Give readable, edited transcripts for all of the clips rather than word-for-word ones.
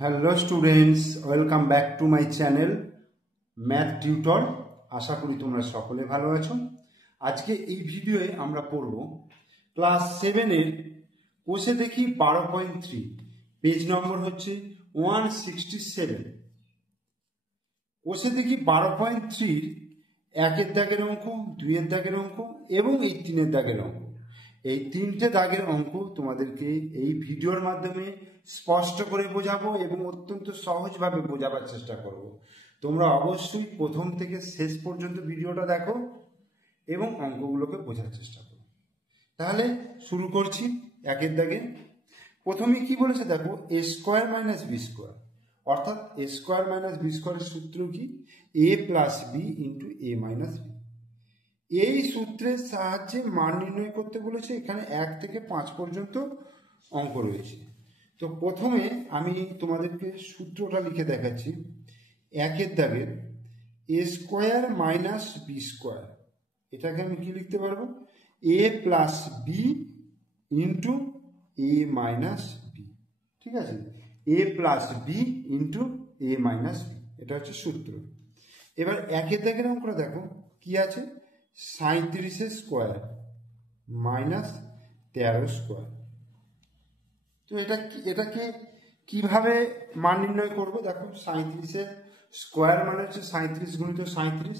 Hello students, welcome back to my channel math tutor. আশা করি তোমরা সকলে ভালো আছো। আজকে এই ভিডিওয়ে আমরা পড়ব ক্লাস 7-এর কোষে দেখি 12.3, পেজ নম্বর হচ্ছে 167। কোষে দেখি 12.3 একের দাগের অঙ্ক, দুইয়ের দাগের অঙ্ক এবং এই 3-এর দাগের অঙ্ক। এই 3টে দাগের অঙ্ক তোমাদেরকে এই ভিডিওর মাধ্যমে স্পষ্ট করে বোঝাবো এবং অত্যন্ত সহজভাবে বোঝাবার চেষ্টা করব। তোমরা অবশ্যই প্রথম থেকে শেষ পর্যন্ত ভিডিওটা দেখো এবং অঙ্কগুলোকে বোঝার চেষ্টা করো। তাহলে শুরু করছি একের দাগে। প্রথমে কি বলেছে দেখো, এ স্কোয়ার মাইনাস বি স্কোয়ার, অর্থাৎ এ স্কোয়ার মাইনাস বি স্কোয়ারের সূত্র কি? A plus b into a minus B. এই সূত্রের সাহায্যে মান নির্ণয় করতে বলেছে। এখানে 1 থেকে 5 পর্যন্ত অঙ্ক রয়েছে। তো প্রথমে আমি তোমাদেরকে সূত্রটা লিখে দেখাচ্ছি। একের দাগের এ স্কোয়ার মাইনাস বি স্কোয়ার, এটাকে আমি কি লিখতে পারবো? এ plus b into a minus B. ঠিক আছে, এ plus b into a minus B, এটা হচ্ছে সূত্র। এবার একের দাগের অঙ্কটা দেখো কি আছে, 37 স্কোয়ার মাইনাস 13 স্কোয়ার। তো এটাকে কিভাবে মান নির্ণয় করবো? দেখো, 37 স্কোয়ার মানে হচ্ছে 37 গুণিত 37,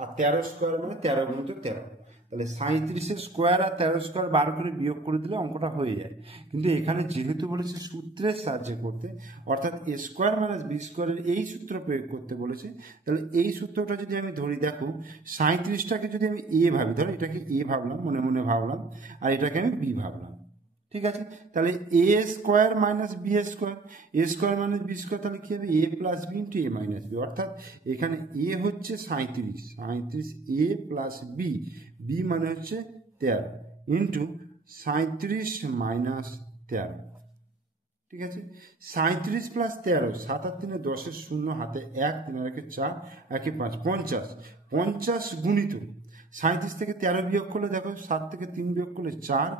আর 13 স্কোয়ার মানে 13 গুণিত 13। তাহলে 37 স্কোয়ার আর 13 স্কোয়ার বার করে বিয়োগ করে দিলে অঙ্কটা হয়ে যায়। কিন্তু এখানে যেহেতু বলেছে সূত্রের সাহায্যে করতে, অর্থাৎ এ স্কোয়ার মাইনাস বি স্কোয়ারের এই সূত্র প্রয়োগ করতে বলেছে, তাহলে এই সূত্রটা যদি আমি ধরি, দেখো 37টাকে যদি আমি এ ভাবি, ধরো এটাকে এ ভাবলাম, মনে মনে ভাবলাম, আর এটাকে আমি বি ভাবলাম। ঠিক আছে, তাহলে a square minus b square, a square minus b square, তাহলে কি হবে? এ plus b into a minus B. অর্থাৎ এখানে এ হচ্ছে 37 এ প্লাস বি, বি মানে হচ্ছে 13 ইন্টু 37 মাইনাস 13। ঠিক আছে, 37 প্লাস 13, 7 আর 3 10, 0 হাতে 1, 3 আর 1 4, 1 5, 50 গুণিত 37 থেকে 13 বিয়োগ করলে দেখো 7 থেকে 3 বিয়োগ করলে 4,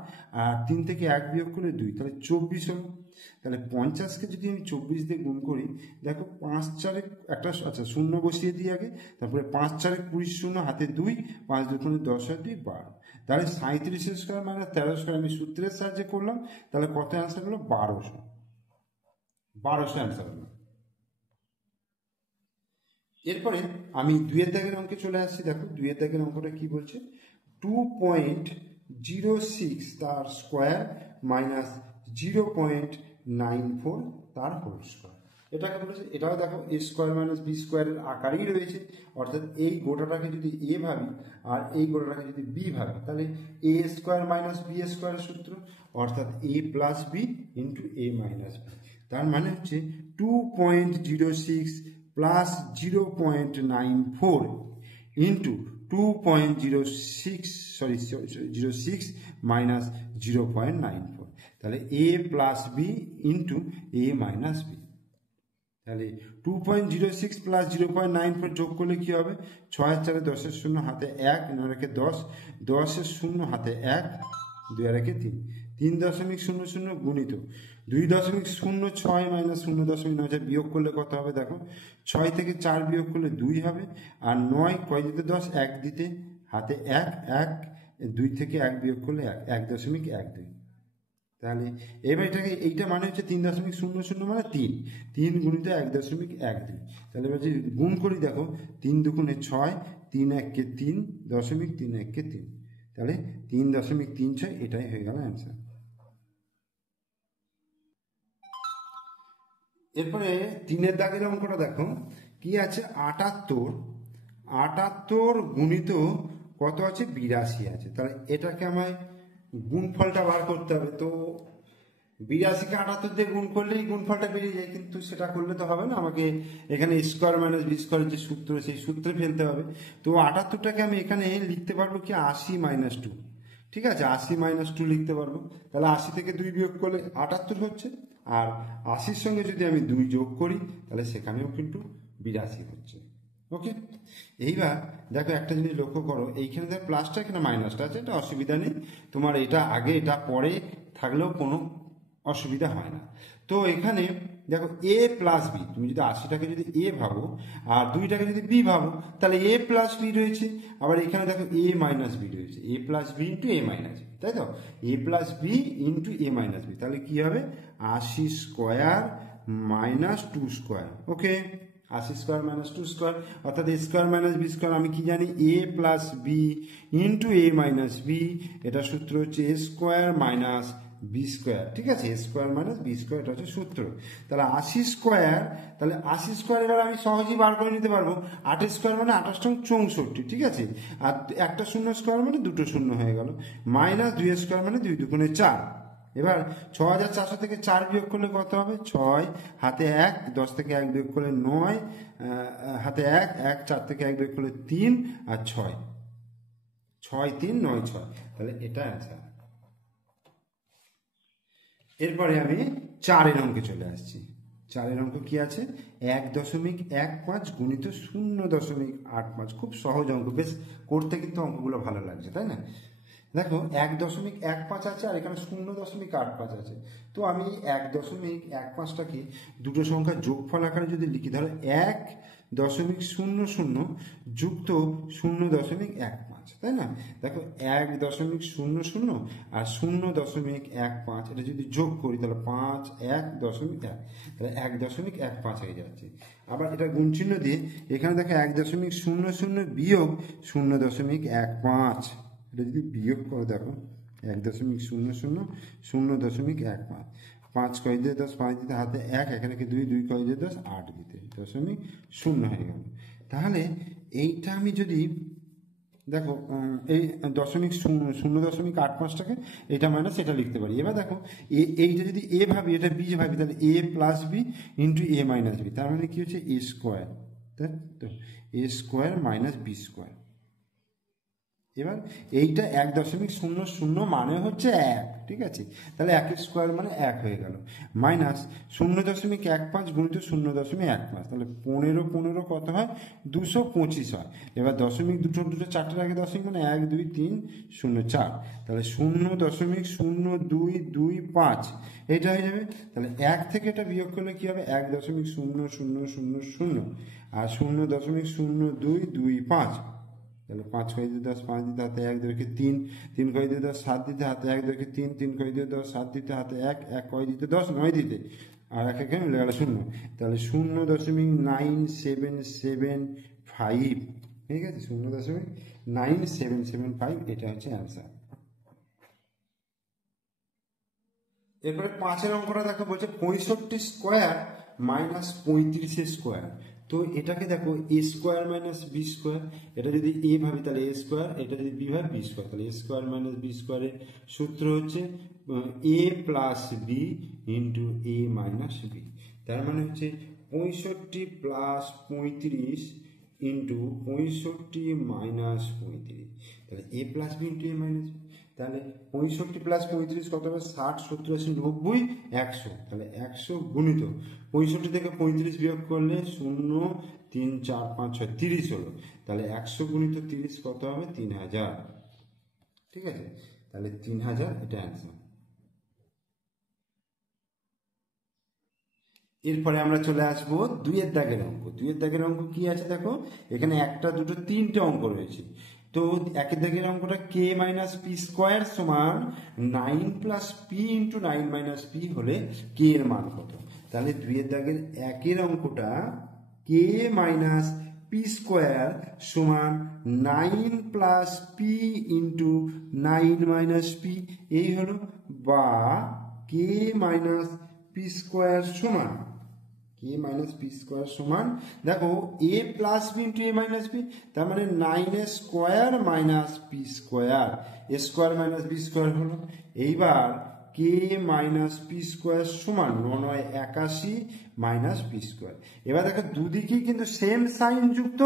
আর 3 থেকে 1 বিয়োগ করলে 2, তাহলে 24 হলো। তাহলে 50কে যদি আমি 24 দিয়ে গুণ করি, দেখো 5 4 একটা, আচ্ছা 0 বসিয়ে দিই আগে, তারপরে 5 4 20, 0 হাতে 2, 5 2 10 আর 2 12। তাহলে 37 স্কোয়ার মানে 13 স্কোয়ার আমি সূত্রের সাহায্যে করলাম, তাহলে কত অ্যান্সার হলো? 1200 অ্যান্সার হলো। এরপরে আমি দুইয়ের দাগের অঙ্কে চলে আসছি। দেখো দুইয়ের দাগের অঙ্কটা কি বলছে, 2.06 তার স্কোয়ার মাইনাস 0.94 তার হোল স্কোয়ার। এটাকে বলেছে, এটাও দেখো এ স্কোয়ার মাইনাস বি স্কোয়ারের আকারেই রয়েছে। অর্থাৎ এই গোটাটাকে যদি এ ভাবি আর এই গোটাটাকে যদি বি ভাবি, তাহলে এ স্কোয়ার মাইনাস বি স্কোয়ারের সূত্র, অর্থাৎ এ plus b into a minus b. তার মানে হচ্ছে 2.06 প্লাস 0.94 ইন্টু 06 মাইনাস 0.94, তাহলে a plus b into a minus B. তাহলে 2.06 প্লাস 0.94 যোগ করলে কি হবে? 6 4 10 0 হাতে 1, 9 রেখে 10, 10 0 হাতে 1, 2 রেখে 3, 3.00 গুণিত 2.06 মাইনাস 0.9 বিয়োগ করলে কত হবে? দেখো 6 থেকে 4 বিয়োগ করলে 2 হবে, আর 9 কয় দিতে 10, 1 দিতে, হাতে 1 1, 2 থেকে 1 বিয়োগ করলে 1.12। তাহলে এবার এটাকে, এইটা মানে হচ্ছে 3.00 মানে 3 গুণিত 1.12। তাহলে এবার যদি গুণ করি, দেখো 3 দুগুণে 6, 3 1 3, 3 1 3, তাহলে 3.36, এটাই হয়ে গেল অ্যান্সার। এরপরে 3-এর দাগের অঙ্কটা দেখো কি আছে, 78 গুণিত কত আছে? 82 আছে। তাহলে এটাকে আমায় গুণফলটা বার করতে হবে। তো 82কে 78 দিয়ে গুণ করলেই গুণফলটা বেরিয়ে যায়, কিন্তু সেটা করলে তো হবে না, আমাকে এখানে স্কোয়ার মাইনাস বি স্কোয়ারের যে সূত্র, সেই সূত্রে ফেলতে হবে। তো 78টাকে আমি এখানে লিখতে পারবো কি 80 মাইনাস 2। ঠিক আছে, 80 মাইনাস 2 লিখতে পারবো। তাহলে 80 থেকে 2 বিয়োগ করলে 78 হচ্ছে, আর 80-র সঙ্গে যদি আমি 2 যোগ করি, তাহলে সেখানেও কিন্তু 82 হচ্ছে। ওকে, এইবার দেখো একটা জিনিস লক্ষ্য করো, এইখানে দেখো প্লাসটা, এখানে মাইনাসটা আছে, এটা অসুবিধা নেই, তোমার এটা আগে এটা পরে থাকলেও কোনো অসুবিধা হয় না। তো এখানে দেখো এ প্লাস বি, তুমি যদি 80টাকে যদি এ ভাবো আর 2টাকে যদি বি ভাবো, তাহলে এ প্লাস বি রয়েছে। আবার এখানে দেখো এ মাইনাস বি রয়েছে, এ plus b into a minus B, তাই তো? এ plus b into a minus B, তাহলে কি হবে? 80 স্কোয়ার মাইনাস 2 স্কোয়ার। ওকে, 80 স্কোয়ার মাইনাস 2 স্কোয়ার, অর্থাৎ এ স্কোয়ার মাইনাস বি স্কোয়ার আমি কি জানি? এ plus b into a minus B, এটা সূত্র হচ্ছে এ স্কোয়ার মাইনাস বি স্কোয়ার। ঠিক আছে, এ স্কোয়ার মাইনাস বি স্কোয়ার, এটা হচ্ছে সূত্র। তাহলে 80 স্কোয়ার, তাহলে 80 স্কোয়ার এবার আমি সহজেই বার করে নিতে পারবো। 8 স্কোয়ার মানে 28 64, ঠিক আছে? আর একটা শূন্য স্কোয়ার মানে দুটো শূন্য হয়ে গেল, মাইনাস 2 স্কোয়ার মানে 2 দুগুণে 4। এবার 6400 থেকে 4 বিয়োগ করলে কত হবে? 6 হাতে 1, 10 থেকে 1 বিয়োগ করলে 9, হাতে 1, 1 4 থেকে 1 বিয়োগ করলে 3, আর 6, 6 3 9 6, তাহলে এটা অ্যান্সার। এরপরে আমি 4 অঙ্কে চলে আসছি। 4 অঙ্ক কি আছে? 1.15 গুণিত 0.85। খুব সহজ অঙ্ক, বেশ করতে কিন্তু অঙ্কগুলো ভালো লাগছে, তাই না? দেখো 1.15 আছে আর এখানে 0.85 আছে। তো আমি 1.15টাকে দুটো সংখ্যার যোগফল আকারে যদি লিখি, ধরো 1.00 যুক্ত 0.15, তাই না? দেখো 1.00 আর 0.15, এটা যদি যোগ করি তাহলে 5 1.1, তাহলে 1.15 হয়ে যাচ্ছে। আবার এটা গুণ চিহ্ন দিয়ে এখানে দেখো 1.00 বিয়োগ 0.15, এটা যদি বিয়োগ করো দেখো 1.00 0.15, 5 কয় দিয়ে 10, 5 দিতে হাতে 1, এখানে কি 2, 2 কয় দিয়ে 10, 8 দিতে 0.0 হয়ে গেল। তাহলে এইটা আমি যদি দেখো এই 0.85টাকে এটা মাইনাস এটা লিখতে পারি। এবার দেখো এইটা যদি এ ভাবি, এটা বি ভাবি, তাহলে a plus b into a minus b, তার মানে কি হচ্ছে? এ স্কোয়ার, তাই তো? এ স্কোয়ার মাইনাস বি স্কোয়ার। এবার এইটা 1.00 মানে হচ্ছে 1, ঠিক আছে? তাহলে 1 স্কোয়ার মানে 1 হয়ে গেল, মাইনাস 0.15 গুণিত 0.15, তাহলে 15 15 কত হয়? 225 হয়। এবার দশমিক দুটো চারটের আগে দশমিক মানে 1 2 3 0 4, তাহলে 0.0225 এটা হয়ে যাবে। তাহলে 1 থেকে এটা বিয়োগ করলে কি হবে? 1.0000 আর 0.0225, তাহলে 5 কয় দিয়ে 10, 5 দিতে হাতে 1 ধরে 3, 3 কয় দিয়ে 10, 7 দিতে হাতে 1 ধরে 3, 3 কয় দিয়ে 10, 7 দিতে হাতে 1, 1 কয় দিতে 10, 9 দিতে, আর 1 এখানে মিলে গেল 0, তাহলে 0.9775, ঠিক আছে? 0.9775, এটা হচ্ছে অ্যান্সার। এরপরে 5 অঙ্কটা দেখো, বলছে 65 স্কোয়ার মাইনাস 35 স্কোয়ার। তো এটাকে দেখো এ স্কোয়ার মাইনাস বি স্কোয়ার, এটা যদি এ ভাবি তাহলে এ স্কোয়ার, এটা যদি বি ভাবি বি স্কোয়ার, তাহলে এ স্কোয়ার মাইনাস বি স্কোয়ারের সূত্র হচ্ছে এ plus b into a minus b. তার মানে হচ্ছে 65 প্লাস 35 ইন্টু 65 মাইনাস 35, তাহলে a plus b into a minus B. তাহলে 65 প্লাস 35 কত হবে? 60 70 80 90 100, তাহলে 100 গুণিত 65 থেকে 35 বিয়োগ করলে 0 3 4 5 6 30 হলো, তাহলে 100 গুণিত 30 কত হবে? 3000, ঠিক আছে? তাহলে 3000 এটা অ্যান্সার। এরপরে আমরা চলে আসবো 2 দাগের অঙ্ক। 2 দাগের অঙ্ক কি আছে দেখো, এখানে 1 2 3টে অঙ্ক রয়েছে। তো 1 দাগের অঙ্কটা কে মাইনাস পি স্কোয়ার সমান 9 plus P into 9 minus P হলে কে এর মান কত? তাহলে 2 দাগের 1 অঙ্কটা কে মাইনাস পি স্কোয়ার সমান 9 plus P into 9 minus P, এই হলো, বা কে মাইনাস পি স্কোয়ার সমান কে মাইনাস পি স্কোয়ার সমান, দেখো এ plus b into a minus b, তার মানে 9 square minus P square, a square minus b square হলো। এইবার কে মাইনাস পি স্কোয়ার সমান 9 81 মাইনাস পি স্কোয়ার। এবার দেখো দুদিকেই কিন্তু সেম সাইন যুক্ত,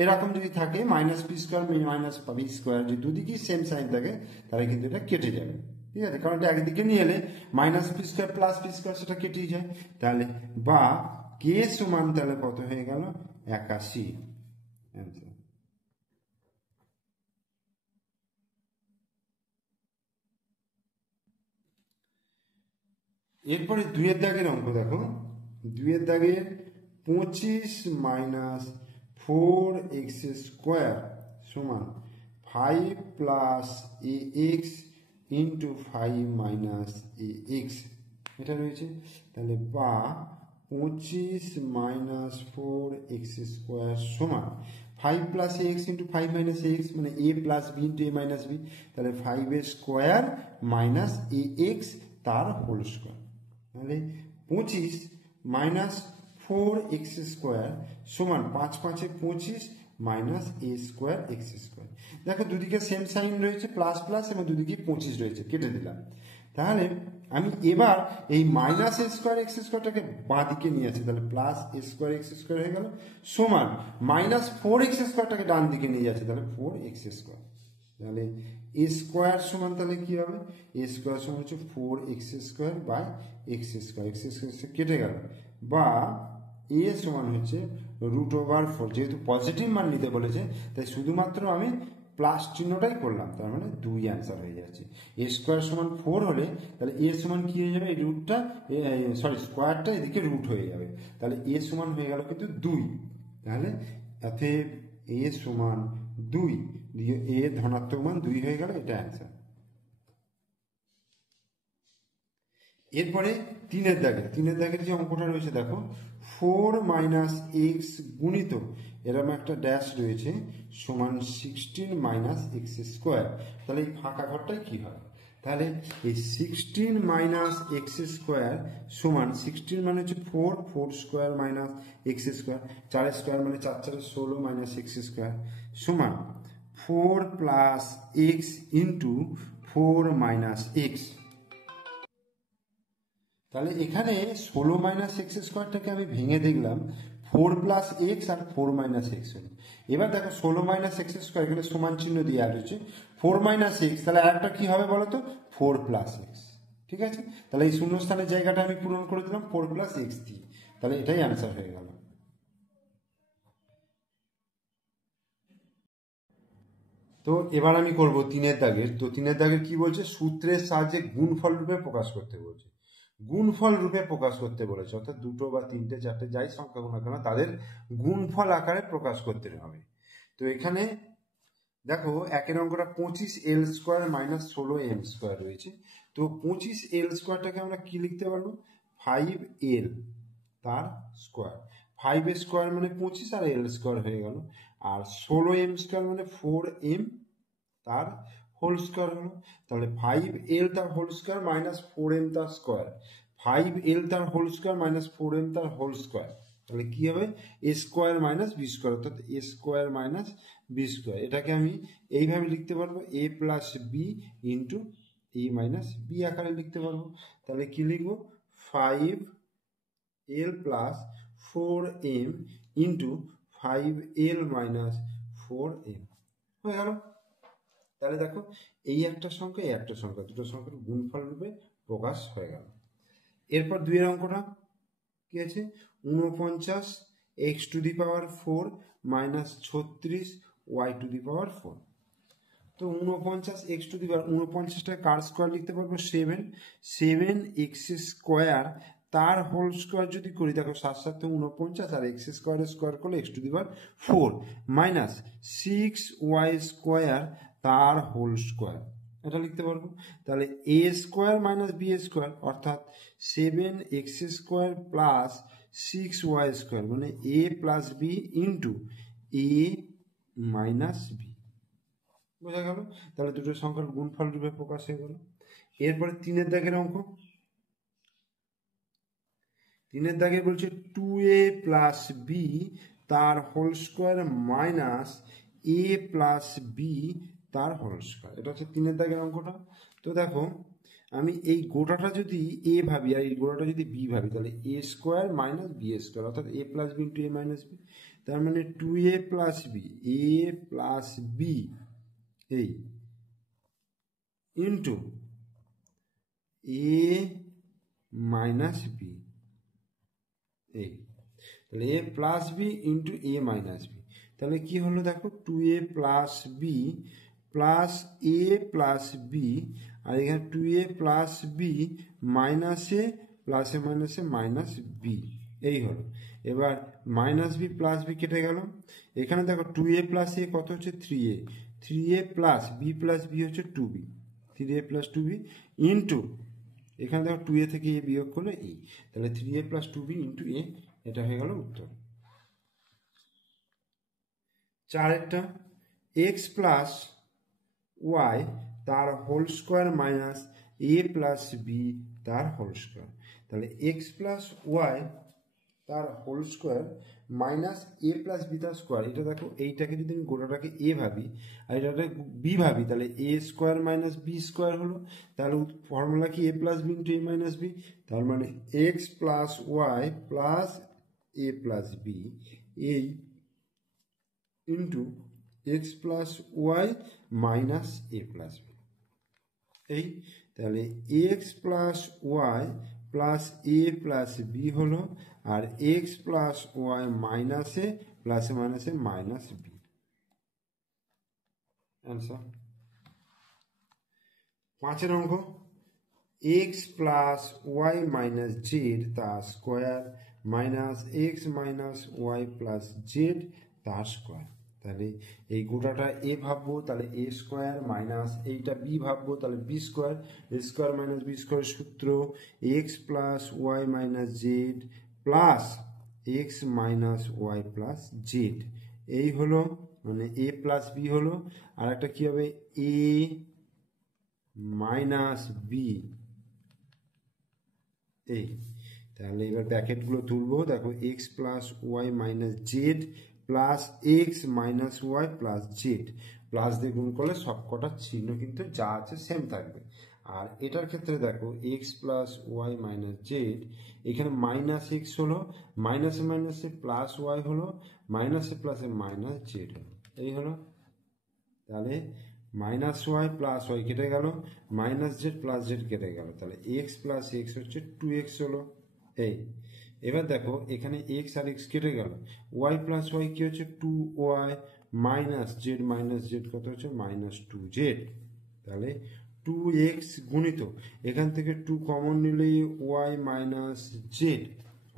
এরকম যদি থাকে minus P square minus P square, যদি দুদিকেই সেম সাইন থাকে তাহলে কিন্তু এটা কেটে যাবে, ঠিক আছে? কারণ এটা একদিকে নিয়ে এলে minus P square plus P square সেটা কেটেই যায়। তাহলে বা কে সমান তাহলে কত হয়ে গেল? 81, অ্যান্সার। এরপরে 2-এর দাগের অঙ্ক দেখো, 2-এর দাগের 25 মাইনাস 4x স্কোয়ার সমান 5 plus ax into 5 minus ax এটা রয়েছে। তাহলে বা 25 মাইনাস 4x স্কোয়ার সমান 5 plus ax into 5 minus ax মানে a plus b into a minus b, তাহলে 5 এর স্কোয়ার মাইনাস ax তার হোল স্কোয়ার। তাহলে 25 মাইনাস 4x স্কোয়ার সমান 5 5 25 minus a square x square. দেখো দুদিকে সেম সাইন রয়েছে প্লাস প্লাস এবং দুদিকে 25 রয়েছে, কেটে দিলাম। তাহলে আমি এবার এই মাইনাস এ স্কোয়ার এক্স স্কোয়ারটাকে বাঁ দিকে নিয়ে আসি, তাহলে প্লাস এ স্কোয়ার এক্স স্কোয়ার হয়ে গেল সমান মাইনাস 4x স্কোয়ারটাকে ডান দিকে নিয়ে যাচ্ছে, তাহলে 4x স্কোয়ার। তাহলে এ স্কোয়ার সমান তাহলে কি হবে, এ স্কোয়ার সমান হচ্ছে 4x square by x square, x square কেটে গেল, বা এ সমান হচ্ছে √4। যেহেতু পজিটিভ মান নিতে বলেছে তাই শুধুমাত্র আমি প্লাস চিহ্নটাই করলাম, তার মানে 2 অ্যান্সার হয়ে যাচ্ছে। এ স্কোয়ার সমান 4 হলে তাহলে এ সমান কি হয়ে যাবে, এই রুটটা স্কোয়ারটা এদিকে রুট হয়ে যাবে, তাহলে এ সমান হয়ে গেল কিন্তু 2। তাহলে অতএব এ সমান 2, এ ধনাত্মক মান 2 হয়ে গেল, এটা অ্যান্সার। এরপরে 3-এর দাগের যে অঙ্কটা রয়েছে দেখো, 4 মাইনাস এক্স গুণিত এরকম একটা ড্যাশ রয়েছে সমান 16 মাইনাস এক্স স্কোয়ার। তাহলে এই ফাঁকা ঘরটাই কি হয়, তাহলে এই 16 মাইনাস এক্স স্কোয়ার সমান 16 মানে হচ্ছে 4 square minus x square, 4 square মানে 4 4 16 মাইনাস এক্স স্কোয়ার সমান 4 plus x into 4 minus x. তাহলে এখানে 16 মাইনাস এক্স স্কোয়ারটাকে আমি ভেঙে দেখলাম 4 প্লাস এক্স আর 4 মাইনাস এক্স হলো। এবার দেখো 16 মাইনাস এক্স স্কোয়ার এখানে সমান চিহ্ন দিয়ে আর হচ্ছে 4 মাইনাস এক্স, তাহলে আরেকটা কি হবে বলো তো, 4 প্লাস এক্স। ঠিক আছে, তাহলে এই শূন্যস্থানের জায়গাটা আমি পূরণ করে দিলাম 4 প্লাস এক্স দিয়ে, তাহলে এটাই অ্যান্সার হয়ে গেল। তো এবার আমি করব 3-এর দাগের। তো 3-এর দাগের কি বলছে, সূত্রের সাহায্যে গুণফল রূপে প্রকাশ করতে বলছে। গুণফল রূপে প্রকাশ করতে বলেছে, অর্থাৎ 2 বা 3টে 4টে যাই সংখ্যা গুণ না কেন তাদের গুণফল আকারে প্রকাশ করতে হবে। তো এখানে দেখো একের অঙ্কটা 25l square minus 16m square রয়েছে। তো 25l স্কোয়ারটাকে আমরা কি লিখতে পারবো, 5l তার স্কোয়ার, 5 এর স্কোয়ার মানে 25 আর l স্কোয়ার হয়ে গেল, আর 16m স্কোয়ার মানে 4m তার হোল স্কোয়ার হলো। তাহলে 5l তার হোল স্কোয়ার মাইনাস 4m তার স্কোয়ার, 5l তার হোল স্কোয়ার মাইনাস 4m তার হোল স্কোয়ার, তাহলে কি হবে এ স্কোয়ার মাইনাস বি স্কোয়ার, অর্থাৎ এ স্কোয়ার মাইনাস বি স্কোয়ার। এটাকে আমি এইভাবে লিখতে পারবো এ plus b into a minus B আকারে লিখতে পারবো। তাহলে কি লিখবো, 5l plus 4m into 5l minus 4m হয়ে গেল। তাহলে দেখো এই একটা সংখ্যা এই একটা সংখ্যা, দুটো সংখ্যার গুণফল রূপে প্রকাশ হয়ে গেল। এরপর 2-এর অঙ্কটা কি আছে, 49 x to the power 4 minus 36 y to the power 4। তো 49 x টু দি পাওয়ার 49টা কার স্কোয়ার লিখতে পারবো, 7x স্কোয়ার তার হোল স্কোয়ার যদি করি, দেখো 7 7 49 আর x স্কোয়ারের স্কোয়ার করলে x to the power 4 minus 6y square তার হোল স্কোয়ার, এটা লিখতে পারবো। তাহলে a square minus b square অর্থাৎ 7x square plus 6y square মানে এ plus b into a minus B, বোঝা গেল। তাহলে দুটো সংখ্যার গুণফল রূপে প্রকাশ হয়ে গেল। এরপরে 3-এর দাগের অঙ্ক, 3-এর দাগে বলছে 2a প্লাস বি তার whole square minus a plus B তার হোল স্কোয়ার, এটা হচ্ছে 3-এর দাগের অঙ্কটা। তো দেখো আমি এই গোটাটা যদি এ ভাবি আর এই গোটাটা যদি বি ভাবি, তাহলে a square minus b square অর্থাৎ এ plus b into a minus b, তার মানে 2a plus B A plus b এই ইন্টু এ মাইনাস বি এই, তাহলে a plus b into a minus B, তাহলে কি হলো দেখো 2a plus B plus a plus B আর এখানে 2a প্লাস বি মাইনাস এ প্লাসে মাইনাসে মাইনাস বি, এই হলো। এবার মাইনাস বি প্লাস বি কেটে গেল। এখানে দেখো 2a প্লাস এ কত হচ্ছে 3a, 3a প্লাস বি হচ্ছে 2b, 3a plus 2b into এখানে দেখো 2a থেকে এ বিয়োগ করলে এ, তাহলে 3a প্লাস 2b ইন্টু এ, এটা হয়ে গেল উত্তর। চারেরটা এক্স প্লাস ওয়াই তার whole square minus a plus B তার হোল স্কোয়ার, তাহলে এক্স প্লাস ওয়াই তার whole square minus a plus B তার স্কোয়ার। এটা দেখো এইটাকে যদি আমি গোটাটাকে এ ভাবি আর এটাকে বি ভাবি, তাহলে a square minus b square হলো, তাহলে ফর্মুলা কি a plus b into a minus b, তার মানে x plus y plus a plus b এই into x plus y minus a plus b, এই তাহলে x plus y plus a plus b হলো, আর এক্স প্লাস ওয়াই মাইনাসে প্লাসে মাইনাসে মাইনাস বি, অ্যান্সার। পাঁচের অঙ্ক x plus y minus z তার square minus x minus y plus z তার স্কোয়ার, তাহলে এই গোটাটা এ ভাববো তাহলে এ স্কোয়ার মাইনাস এইটা বি ভাববো তাহলে b square, a square minus b square সূত্র x plus y minus z plus x minus y plus z, এই হলো মানে এ প্লাস বি হলো। আর একটা কি হবে এ মাইনাস বি, এই তাহলে এবার ব্র্যাকেটগুলো তুলবো, দেখো x plus y minus z plus x minus y plus z, plus দিয়ে গুণ করলে সব কটা চিহ্ন কিন্তু যা আছে সেম থাকবে। আর এটার ক্ষেত্রে দেখো x plus y minus z, এখানে মাইনাস এক্স হলো, মাইনাসে মাইনাসে প্লাস ওয়াই হলো, মাইনাসে প্লাসে মাইনাস জেড হলো, এই হলো। তাহলে মাইনাস ওয়াই প্লাস ওয়াই কেটে গেল, মাইনাস জেড প্লাস জেড কেটে গেল, তাহলে এক্স প্লাস এক্স হচ্ছে 2x হলো, এই। এবার দেখো এখানে এক্স আর এক্স কেটে গেল, ওয়াই প্লাস ওয়াই কি হচ্ছে 2y মাইনাস জেড কত হচ্ছে মাইনাস 2z, তাহলে 2x গুণিত এখান থেকে 2 কমন নিলে ওয়াই মাইনাস জেড,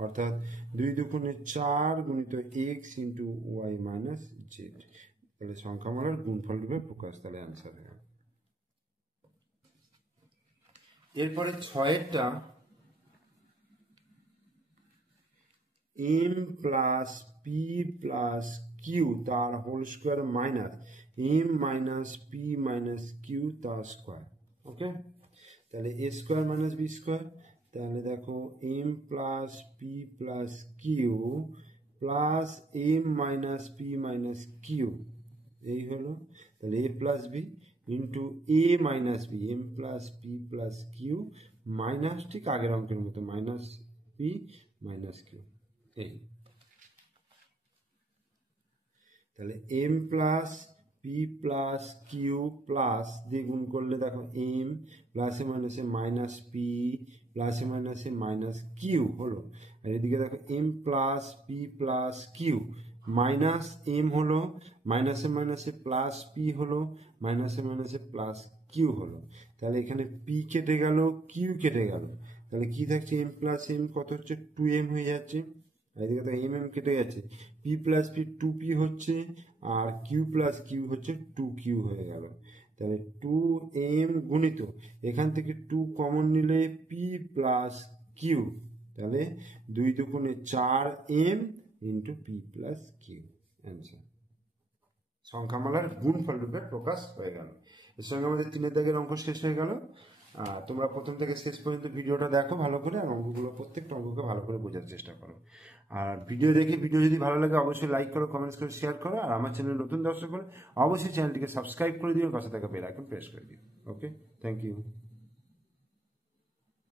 অর্থাৎ 2 দুগুণে 4 গুণিত x into y minus z, তাহলে সংখ্যামালার গুণফল রূপে প্রকাশ, তাহলে অ্যান্সার হবে। এরপরে ছয়েরটা m plus p plus q তার whole square minus m minus p minus q তার স্কোয়ার, ওকে। তাহলে a square minus b square, তাহলে দেখো m plus p plus q plus m minus p minus q, এই হলো। তাহলে a plus b into a minus b m plus p plus q minus ঠিক আগের অঙ্কের মতো মাইনাস পি মাইনাস কিউ, এই। তাহলে m plus p plus q plus দিয়ে গুণ করলে দেখো এম প্লাসে মাইনাসে মাইনাস পি প্লাসে মাইনাসে মাইনাস কিউ হলো, আর এদিকে দেখো m plus p plus q minus m হলো, মাইনাসে মাইনাসে প্লাস পি হলো, মাইনাসে মাইনাসে প্লাস কিউ হলো, তাহলে এখানে পি কেটে গেল কিউ কেটে গেল, তাহলে কি থাকছে এম প্লাস এম কত হচ্ছে 2m হয়ে যাচ্ছে, এদিকে তো এম কেটে গেছে, পি প্লাস পি 2p হচ্ছে, আর কিউ প্লাস কিউ হচ্ছে 2q হয়ে গেল, তাহলে 2m গুণিত এখান থেকে 2 কমন নিলে পি প্লাস কিউ, তাহলে 2 দুগুণে 4m into p plus q, answer. সংখ্যামালার গুণফল রূপে প্রকাশ হয়ে গেল। এর সঙ্গে আমাদের 3 দাগের অঙ্ক শেষ হয়ে গেল। তোমরা প্রথম থেকে শেষ পর্যন্ত ভিডিওটা দেখো ভালো করে, আর অঙ্কগুলো প্রত্যেকটা অঙ্ককে ভালো করে বোঝার চেষ্টা করো। আর ভিডিও যদি ভালো লাগে অবশ্যই লাইক করো, কমেন্টস করে শেয়ার করো, আর আমার চ্যানেল নতুন দর্শক হলে অবশ্যই চ্যানেলটিকে সাবস্ক্রাইব করে দিও, পাশে থাকা বেল আইকন প্রেস করে দিও। ওকে, থ্যাংক ইউ।